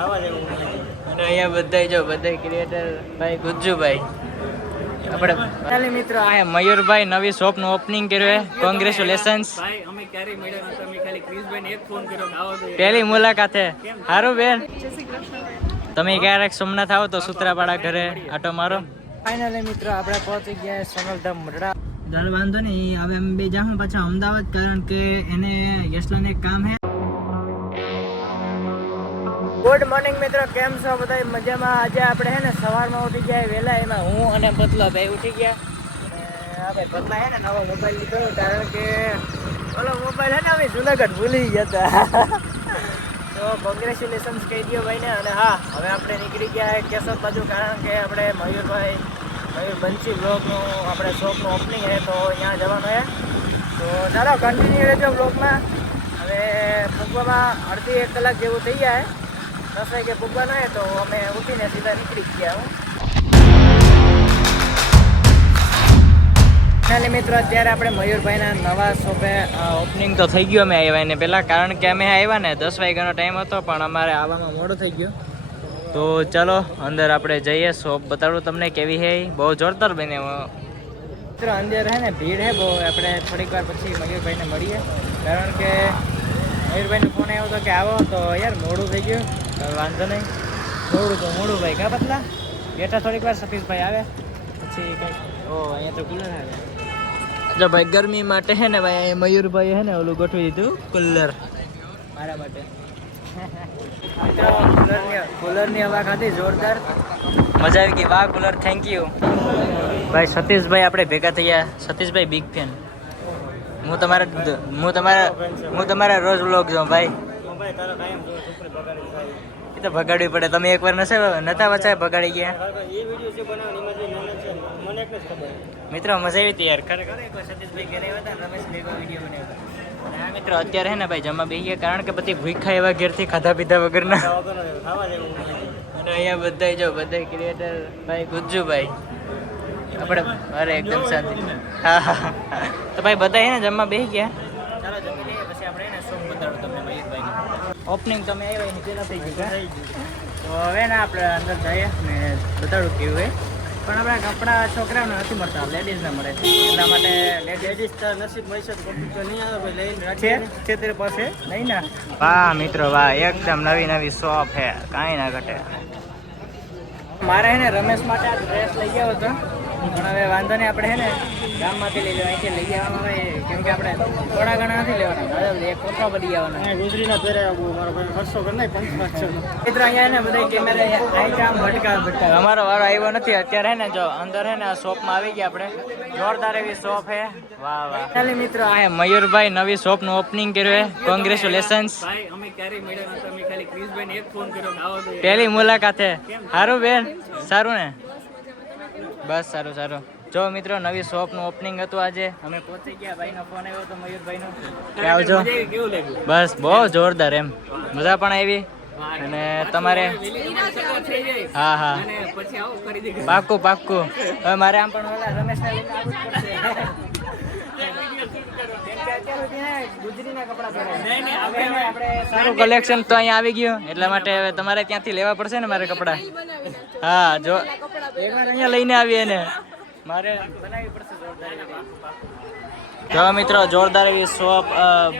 અને અહીંયા બધા જો બધા ક્રિએટર ભાઈ ગુજ્જુભાઈ આપણે ચાલે મિત્રો આ મયુરભાઈ નવી શોપ નું ઓપનિંગ કર્યું છે. કોંગ્રેચ્યુલેશન્સ ભાઈ. અમે ક્યારે મળ્યા નતા, અમે ખાલી ક્રિશભાઈ ને એક ફોન કર્યો કે આવો તો પહેલી મુલાકાતે. હારું બેન, તમે ક્યારેક સોમનાથ આવો તો સૂત્રાપાડા ઘરે આટો મારો. ફાઇનલી મિત્રો આપણે પહોંચી ગયા સમલધામ મઢડા. ચાલ વાંધો નહીં, હવે અમે બે જાઉં પાછા અમદાવાદ, કારણ કે એને યશલાને એક કામ છે. ગુડ મોર્નિંગ મિત્રો, કેમ છો બધા? મજામાં. આજે આપણે હે ને સવારમાં ઉઠી ગયા વહેલા, એમાં હું અને પતલા ભાઈ ઉઠી ગયા. અને આ ભાઈ પતલા હે ને નવો મોબાઈલ લીધો, કારણ કે ઓલો મોબાઈલ હે ને અમે જુનાગઢ ભૂલી ગયા હતા. તો કોંગ્રેચ્યુલેશન્સ કહી દો ભાઈને. અને હા, હવે આપણે નીકળી ગયા કેશોદ બાજુ, કારણ કે આપણે મયુર બંસી બ્લોગનું આપણે શોપનું ઓપનિંગ છે, તો ત્યાં જવાનું છે. તો ચાલો કન્ટિન્યુ રહેજો બ્લોગમાં. હવે પૂગવામાં અડધી 1 કલાક જેવું થઈ જાય. 10 વાગે પૂગવાનું હોય તો અમે ઉઠીને સીધા નીકળી ગયા. ફાઇનલી મિત્રો, અત્યારે આપણે મયુરભાઈના નવા શોપે ઓપનિંગ તો થઈ ગયું અમે આવ્યા એને પહેલાં, કારણ કે અમે આવ્યા ને 10 વાગ્યાનો ટાઈમ હતો, પણ અમારે આવવામાં મોડું થઈ ગયું. તો ચાલો અંદર આપણે જઈએ, શોપ બતાડું તમને કેવી છે. બહુ જોરદાર બને મિત્રો. અંદર હે ને ભીડ હે બહુ. આપણે થોડીક વાર પછી મયુરભાઈને મળીએ, કારણ કે મયુરભાઈનો ફોન આવ્યો હતો કે આવો, તો યાર મોડું થઈ ગયું. વાંધો નહીં, મોડું ભાઈ કા પતલા બેઠા થોડીક વાર. સતીશભાઈ આવે પછી કંઈક. ઓ અહીંયા તો કુલર આવે. જો ભાઈ ગરમી માટે હે ને ભાઈ મયુરભાઈ હે ને ઓલું ગોઠવી દીધું કુલર મારા માટે. કુલરની હવા ખાધી જોરદાર, મજા આવી ગઈ. વાહ કુલર, થેન્ક યુ ભાઈ. સતીશભાઈ આપણે ભેગા થયા. Satishbhai big fan. હું તમારા રોજ વ્લોગ જોઉં ભાઈ. એ તો ભગાડવી પડે. તમે એકવાર નતા વચાય ભગાડી ગયા મિત્રો. મજા આવી હતી યાર ખરેખર. એકવાર સતીશભાઈ ઘરે હતા, રમેશ ભેગો વિડીયો બનાવ્યો. અને આ મિત્રો અત્યારે હે ને ભાઈ જમવા બેસી ગયા, કારણ કે બધી ભૂખા એવા ઘેરથી ખાધા પીધા વગરના. અને અહીંયા બધા જો બધા ક્રિએટર ભાઈ ગુજ્જુભાઈ આપણે અરે એકદમ શાંતિ. હા હા, તો ભાઈ બધા હે ને જમવા બેસી ગયા. ચાલો જમી લઈએ, પછી આપણે એને શોપ બતાડું તમને મયુરભાઈનું. ઓપનિંગ તમે આવ્યા એની પહેલાં થઈ ગયું. તો હવે ને આપણે અંદર જઈએ ને બતાડું કેવું હોય. પણ આપણા કપડા છોકરાઓને નથી મળતા, લેડીઝને મળે છે. એટલા માટે લેડીઝ તો નસીબ મળશે તો કોમ્પ્યુટર નહીં આવે ભાઈ, લઈને રાખીએ છે તેરે પાસે નહીં ને. વાહ મિત્રો વાહ, એકદમ નવી શોપ છે, કાંઈ ના ઘટે. મારે હે ને રમેશ માટે આ ડ્રેસ લઈ આવ્યો હતો, પણ હવે વાંધો નહીં, આપણે હે ને ગામમાંથી લઈ લેવા. અહીંથી લઈ આવવામાં આવે, કેમ કે આપણે થોડા ઘણા નથી લેવાના, એક કોથા બધી આવવાના. ગુજરીના પહેરે મારો ભાઈ ખર્ચો કરી નહીં 500 મિત્રો. અહીંયા ને બધા કેમેરા આમ ભટકા. અમારો વારો આવ્યો નથી અત્યારે. હે ને જો અંદર હે ને આ શોપમાં આવી ગયા આપણે. જોરદાર એવી શોપ છે. વાહ વાહ. ચાલી મિત્રો, આ મયુરભાઈ નવી શોપનું ઓપનિંગ કર્યું છે. કોંગ્રેચ્યુલેશન્સ ભાઈ. અમે ક્યારેય મળ્યા નતા, અમે ખાલી ક્રિશભાઈને એક ફોન કર્યો કે આવો તો પહેલી મુલાકાતે. હારું બેન, સારું ને? બસ સારું. જો મિત્રો નવી શોપનું ઓપનિંગ હતું આજે. અમે પહોંચી ગયા, ભાઈનો ફોન આવ્યો હતો મયુરભાઈનો કે આવજો. બસ બહુ જોરદાર, એમ મજા પણ આવી. અને તમારે હા હા પાક્કું. હવે મારે આમ પણ ઓલા રમેશને લઈને આવવું જ પડશે. ગુજરીના કપડા સારું કલેક્શન તો અહીંયા આવી ગયું, એટલા માટે હવે તમારે ત્યાંથી લેવા પડશે ને મારે કપડા. હા જો એકવાર અહીંયા લઈને આવીએ ને મારે બનાવવી પડશે જોરદાર. જો મિત્રો જોરદાર એવી શોપ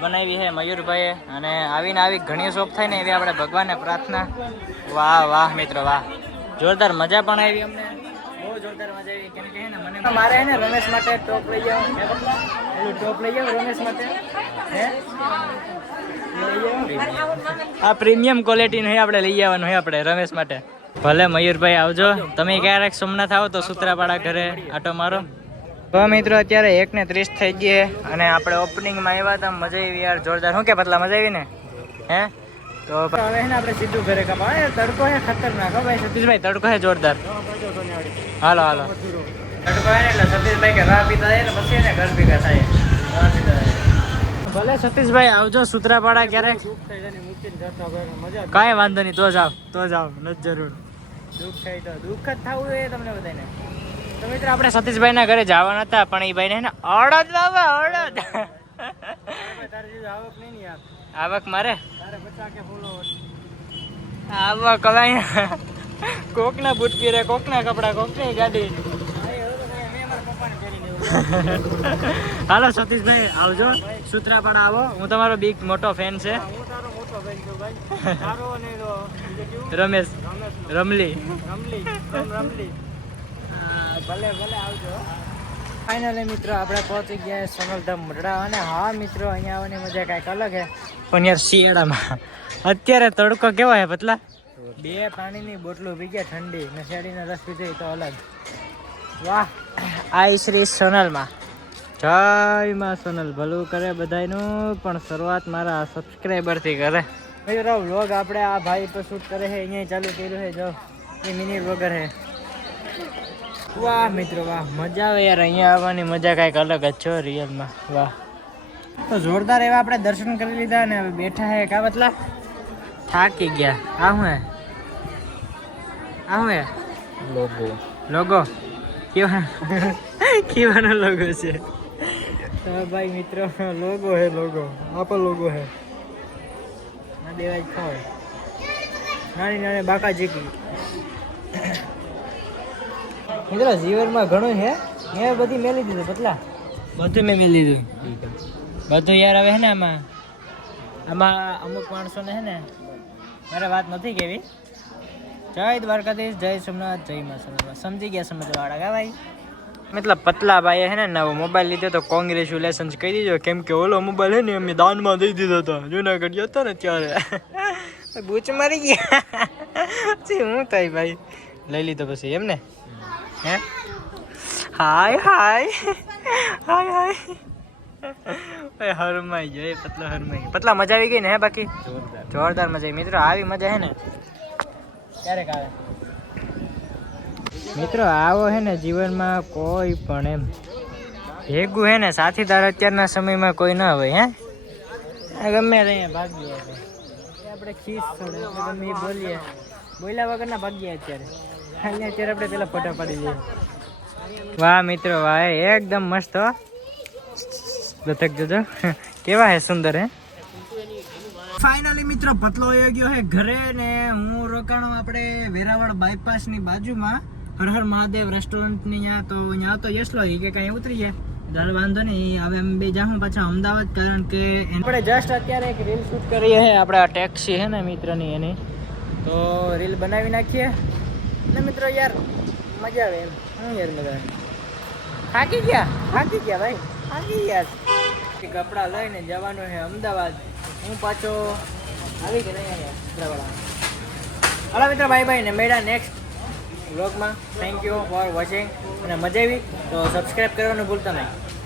બનાવી છે મયુરભાઈએ. અને આવી ઘણી શોપ થાય ને એવી આપણે ભગવાનને પ્રાર્થના. વાહ મિત્રો વાહ, જોરદાર મજા પણ આવી અમને, બહુ જોરદાર મજા આવી. કેમ કે મને મારે હે ને રમેશ માટે ટોપ લઈ જાવ, ટોપ લઈ જાવ રમેશ માટે. આ પ્રીમિયમ ક્વોલિટી નહીં, આપણે લઈ આવવાનું હોય આપણે રમેશ માટે. ભલે મયુરભાઈ આવજો. તમે ક્યારેક સોમનાથ આવો તો સૂત્રાપાડા ઘરે આટો મારો. તો મિત્રો અત્યારે 1:30 થઈ ગઈ અને આપણે ઓપનિંગમાં આવ્યા હતા. મજા આવી યાર જોરદાર. શું કે પતલા મજા આવી ને? હે તો હવે ને આપણે સીધું ઘરે કપા. તડકો હે ખતરનાક હો ભાઈ. સતીશભાઈ તડકો હે જોરદાર. હાલો તડકો હે એટલે સતીશભાઈ કે રાહ પીતા જાય ને પછી એને ઘર ભેગા થાય. ભલે સતીશભાઈ આવજો સૂત્રાપાડા ક્યારેક. કાંઈ વાંધો નહીં, તો જાવ નથી જરૂર. દુઃખ થાય તો દુઃખ જ થવું જોઈએ તમને બધાને. તો મિત્રો આપણે સતીશભાઈના ઘરે જવાના હતા, પણ એ ભાઈને ને અડદ બાબા અડદ. આવક મારે આવા કલાઈ કોકના બૂટ પહેરે, કોકના કપડા, કોકની ગાડી. હાલો સતીશભાઈ આવજો, સૂત્રાપાડા આવો. હું તમારો બિગ મોટો ફેન છે. રમેશ રમલી ભલે ભલે આવજો. ફાઇનલી મિત્રો આપણે પહોંચી ગયા સોનલધામ મોઢડા. અને હા મિત્રો, અહીંયા આવવાની મજા કાંઈક અલગ છે. પણ યાર શિયાળામાં અત્યારે તડકો કેવો છે પતલા? 2 પાણીની બોટલો પી ગયા ઠંડી ને શેરડીનો રસ પીધો તો અલગ. વાહ! આઈ શ્રી સોનલમાં. જય માં સોનલ. ભલું કરે બધાયનું, પણ શરૂઆત મારા સબસ્ક્રાઈબરથી કરે. મિત્રો વ્લોગ આપણે આ ભાઈ તો શૂટ કરે છે, અહીંયા ચાલુ કર્યું છે. જો એ મિની વ્લોગર છે. વાહ મિત્રો વાહ, મજા આવે યાર. અહીંયા આવવાની મજા કાંઈક અલગ જ છો રિયલમાં. વાહ! તો જોરદાર એવા આપણે દર્શન કરી લીધા ને હવે બેઠા હે. કા બતલા થાકી ગયા. આ હું હે? આ હું હે? લોગો કેવાનો લોગો છે? તો ભાઈ મિત્રો લોગો હે, લોગો આપો લોગો હે. ના દેવાય ખાય નાની નાની બાકા જીકી. મિત્રો જીવનમાં ઘણું છે. મેં બધી મેલી દીધું પતલા, બધું મેં મેલી દીધું બધું યાર. હવે હે ને આમાં અમુક માણસોને હે ને મારે વાત નથી કેવી. જય દ્વારકાધીશ, જય સોમનાથ, જય માં સોમનાથ. સમજી ગયા સમજવાળા કા ભાઈ? મતલબ પતલા ભાઈએ હે ને નવો મોબાઈલ લીધો તો કોંગ્રેચ્યુલેશન્સ કહી દીધો. કેમ કે ઓલો મોબાઈલ હે ને અમે દાનમાં દઈ દીધો હતો જુનાગઢ જતો ને ત્યારે. બૂચ મારી ગયા. શું થાય ભાઈ? લઈ લીધો પછી એમ ને? હે હાય હાય હાય હાય હરમાઈ જાય પતલા, હરમાઈ. પતલા મજા આવી ગઈ ને? હે બાકી જોરદાર મજા આવી મિત્રો. આવી મજા હે ને ક્યારેક આવે મિત્રો. આવો હે ને જીવનમાં કોઈ પણ એમ ભેગું હે ને સાથીદાર અત્યારના સમયમાં કોઈ ના હોય. હે ગમે ત્યાં ભાગીએ આપણે ખીસ છોડે ગમે એ બોલીએ, બોલ્યા વગરના ભાગીએ. અત્યારે આપણે પેલા ફોટા પાડી દઈએ. વાહ મિત્રો વાહ, એકદમ મસ્ત હો. દતક જોજો કેવા હે, સુંદર હે. ફાઇનલી મિત્રો પતલો આવી ગયો હે ઘરે ને હું રોકાણો આપણે વેરાવળ બાયપાસ ની બાજુમાં હર હર મહાદેવ રેસ્ટોરન્ટ ની. ત્યાં તો અહીંયા તો યશલો કે કઈ ઉતરી જાય ચાલ વાંધો નહીં. હવે અમે બે જાઉં પાછા અમદાવાદ, કારણ કે આપણે જસ્ટ અત્યારે એક રીલ શૂટ કરીએ છે. આપણે આ ટેક્સી છે ને મિત્રની, એની તો રીલ બનાવી નાખીએ ને મિત્રો. યાર મજા આવે એમ. શું યાર મજા આવે? થાકી ગયા ભાઈ, થાકી ગયા. કપડાં લઈને જવાનું છે અમદાવાદ. હું પાછો આવી કે નહીં હૈદરાબાદ. હાલો મિત્રો, બાય બાય ને મળ્યા નેક્સ્ટ વ્લોગમાં. Thank you for watching. અને મજા આવી તો સબસ્ક્રાઈબ કરવાનું ભૂલતા નહીં.